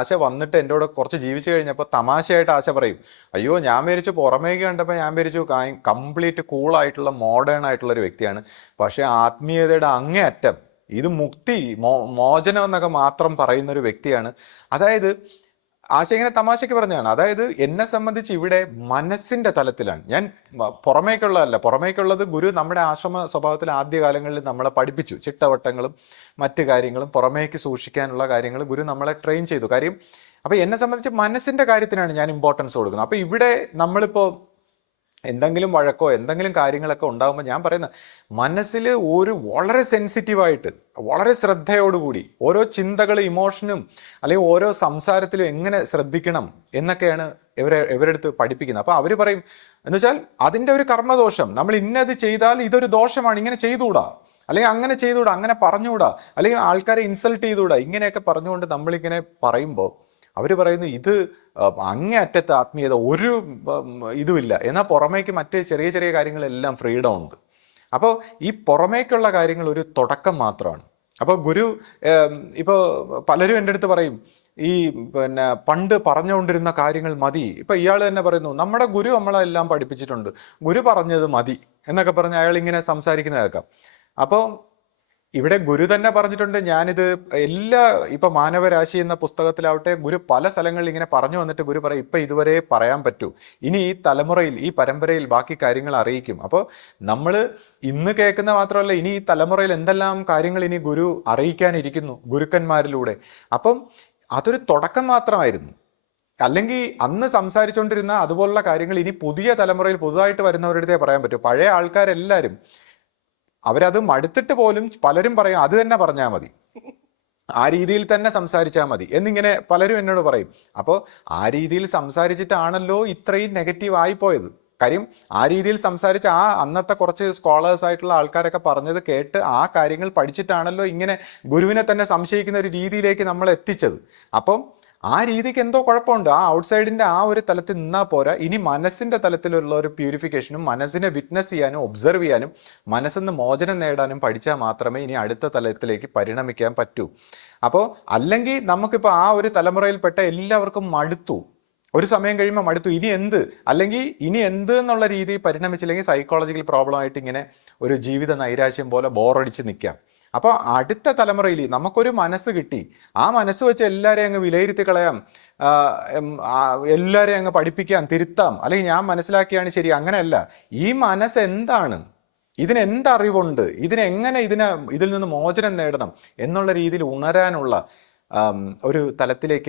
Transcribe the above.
ആശ വന്നിട്ട് എൻ്റെ കൂടെ കുറച്ച് ജീവിച്ചു കഴിഞ്ഞപ്പോൾ തമാശയായിട്ട് ആശ പറയും, അയ്യോ ഞാൻ വിചാരിച്ചു പുറമേക്ക് കണ്ടപ്പോൾ ഞാൻ വിചാരിച്ചു കംപ്ലീറ്റ് കൂളായിട്ടുള്ള മോഡേൺ ആയിട്ടുള്ള ഒരു വ്യക്തിയാണ്, പക്ഷെ ആത്മീയതയുടെ അങ്ങേ അറ്റം ഇത് മുക്തി മോചനം എന്നൊക്കെ മാത്രം പറയുന്ന ഒരു വ്യക്തിയാണ്. അതായത് ആശ ഇങ്ങനെ തമാശയ്ക്ക് പറഞ്ഞാണ്. അതായത് എന്നെ സംബന്ധിച്ച് ഇവിടെ മനസ്സിന്റെ തലത്തിലാണ് ഞാൻ, പുറമേക്കുള്ളതല്ല. പുറമേക്കുള്ളത് ഗുരു നമ്മുടെ ആശ്രമ സ്വഭാവത്തിൽ ആദ്യകാലങ്ങളിൽ നമ്മളെ പഠിപ്പിച്ചു. ചിട്ടവട്ടങ്ങളും മറ്റു കാര്യങ്ങളും പുറമേക്ക് സൂക്ഷിക്കാനുള്ള കാര്യങ്ങൾ ഗുരു നമ്മളെ ട്രെയിൻ ചെയ്തു. കാര്യം അപ്പൊ എന്നെ സംബന്ധിച്ച് മനസ്സിന്റെ കാര്യത്തിനാണ് ഞാൻ ഇമ്പോർട്ടൻസ് കൊടുക്കുന്നത്. അപ്പൊ ഇവിടെ നമ്മളിപ്പോ എന്തെങ്കിലും വഴക്കോ എന്തെങ്കിലും കാര്യങ്ങളൊക്കെ ഉണ്ടാകുമ്പോൾ ഞാൻ പറയുന്നത്, മനസ്സിൽ ഒരു വളരെ സെൻസിറ്റീവായിട്ട് വളരെ ശ്രദ്ധയോടുകൂടി ഓരോ ചിന്തകളും ഇമോഷനും അല്ലെങ്കിൽ ഓരോ സംസാരത്തിലും എങ്ങനെ ശ്രദ്ധിക്കണം എന്നൊക്കെയാണ് ഇവരുടെ അടുത്ത് പഠിപ്പിക്കുന്നത്. അപ്പോൾ അവർ പറയും എന്ന് വെച്ചാൽ അതിൻ്റെ ഒരു കർമ്മദോഷം, നമ്മൾ ഇന്നത് ചെയ്താൽ ഇതൊരു ദോഷമാണ്, ഇങ്ങനെ ചെയ്തുകൂടാ, അല്ലെങ്കിൽ അങ്ങനെ ചെയ്തുകൂടാ, അങ്ങനെ പറഞ്ഞുകൂടാ, അല്ലെങ്കിൽ ആൾക്കാരെ ഇൻസൾട്ട് ചെയ്തുകൂടാ, ഇങ്ങനെയൊക്കെ പറഞ്ഞുകൊണ്ട് നമ്മളിങ്ങനെ പറയുമ്പോൾ അവർ പറയുന്നു ഇത് അങ്ങേ അറ്റത്ത് ആത്മീയത ഒരു ഇതുമില്ല, എന്നാൽ പുറമേക്ക് മറ്റ് ചെറിയ ചെറിയ കാര്യങ്ങളെല്ലാം ഫ്രീഡം ഉണ്ട്. അപ്പോൾ ഈ പുറമേക്കുള്ള കാര്യങ്ങൾ ഒരു തുടക്കം മാത്രമാണ്. അപ്പോൾ ഗുരു ഇപ്പോൾ പലരും എൻ്റെ അടുത്ത് പറയും ഈ പണ്ട് പറഞ്ഞുകൊണ്ടിരുന്ന കാര്യങ്ങൾ മതി. ഇപ്പം ഇയാൾ തന്നെ പറയുന്നു നമ്മുടെ ഗുരു നമ്മളെല്ലാം പഠിപ്പിച്ചിട്ടുണ്ട്, ഗുരു പറഞ്ഞത് മതി എന്നൊക്കെ പറഞ്ഞ് അയാൾ ഇങ്ങനെ സംസാരിക്കുന്ന കേൾക്കാം. അപ്പോൾ ഇവിടെ ഗുരു തന്നെ പറഞ്ഞിട്ടുണ്ട്, ഞാനിത് ഇപ്പൊ മാനവരാശി എന്ന പുസ്തകത്തിലാവട്ടെ ഗുരു പല സ്ഥലങ്ങളിൽ ഇങ്ങനെ പറഞ്ഞു വന്നിട്ട് ഗുരു പറയും ഇപ്പൊ ഇതുവരെ പറയാൻ പറ്റൂ, ഇനി ഈ തലമുറയിൽ ഈ പരമ്പരയിൽ ബാക്കി കാര്യങ്ങൾ അറിയിക്കും. അപ്പോൾ നമ്മൾ ഇന്ന് കേൾക്കുന്ന മാത്രമല്ല, ഇനി ഈ തലമുറയിൽ എന്തെല്ലാം കാര്യങ്ങൾ ഇനി ഗുരു അറിയിക്കാനിരിക്കുന്നു ഗുരുക്കന്മാരിലൂടെ. അപ്പം അതൊരു തുടക്കം മാത്രമായിരുന്നു. അല്ലെങ്കിൽ അന്ന് സംസാരിച്ചുകൊണ്ടിരുന്ന അതുപോലുള്ള കാര്യങ്ങൾ ഇനി പുതിയ തലമുറയിൽ പുതുതായിട്ട് വരുന്നവരുടെ പറയാൻ പറ്റും. പഴയ ആൾക്കാരെല്ലാവരും അവരത് മടുത്തിട്ട് പോലും പലരും പറയും അത് തന്നെ പറഞ്ഞാൽ മതി, ആ രീതിയിൽ തന്നെ സംസാരിച്ചാൽ മതി എന്നിങ്ങനെ പലരും എന്നോട് പറയും. അപ്പോൾ ആ രീതിയിൽ സംസാരിച്ചിട്ടാണല്ലോ ഇത്രയും നെഗറ്റീവ് ആയിപ്പോയത്. കാര്യം ആ രീതിയിൽ സംസാരിച്ച് അന്നത്തെ കുറച്ച് സ്കോളേഴ്സ് ആയിട്ടുള്ള ആൾക്കാരൊക്കെ പറഞ്ഞത് കേട്ട് ആ കാര്യങ്ങൾ പഠിച്ചിട്ടാണല്ലോ ഇങ്ങനെ ഗുരുവിനെ തന്നെ സംശയിക്കുന്ന ഒരു രീതിയിലേക്ക് നമ്മൾ എത്തിച്ചത്. അപ്പം ആ രീതിക്ക് എന്തോ കുഴപ്പമുണ്ട്. ആ ഔട്ട്സൈഡിന്റെ ആ ഒരു തലത്തിൽ നിന്നാൽ പോരാ, ഇനി മനസ്സിന്റെ തലത്തിലുള്ള ഒരു പ്യൂരിഫിക്കേഷനും മനസ്സിനെ വിറ്റ്നസ് ചെയ്യാനും ഒബ്സർവ് ചെയ്യാനും മനസ്സിന്ന് മോചനം നേടാനും പഠിച്ചാൽ മാത്രമേ ഇനി അടുത്ത തലത്തിലേക്ക് പരിണമിക്കാൻ പറ്റൂ. അപ്പോൾ അല്ലെങ്കിൽ നമുക്കിപ്പോൾ ആ ഒരു തലമുറയിൽപ്പെട്ട എല്ലാവർക്കും മടുത്തു, ഒരു സമയം കഴിയുമ്പോൾ മടുത്തു, ഇനി എന്ത്, അല്ലെങ്കിൽ ഇനി എന്ത് എന്നുള്ള രീതിയിൽ പരിണമിച്ചില്ലെങ്കിൽ സൈക്കോളജിക്കൽ പ്രോബ്ലം ആയിട്ട് ഇങ്ങനെ ഒരു ജീവിത നൈരാശ്യം പോലെ ബോറടിച്ച് നിൽക്കാം. അപ്പോൾ അടുത്ത തലമുറയിൽ നമുക്കൊരു മനസ്സ് കിട്ടി, ആ മനസ്സ് വെച്ച് എല്ലാവരെയും അങ്ങ് വിലയിരുത്തി കളയാം, എല്ലാവരെയും അങ്ങ് പഠിപ്പിക്കാം, തിരുത്താം, അല്ലെങ്കിൽ ഞാൻ മനസ്സിലാക്കിയാണ് ശരി, അങ്ങനെയല്ല. ഈ മനസ്സ് എന്താണ്, ഇതിനെന്തറിവുണ്ട്, ഇതിനെങ്ങനെ ഇതിൽ നിന്ന് മോചനം നേടണം എന്നുള്ള രീതിയിൽ ഉണരാനുള്ള ഒരു തലത്തിലേക്ക്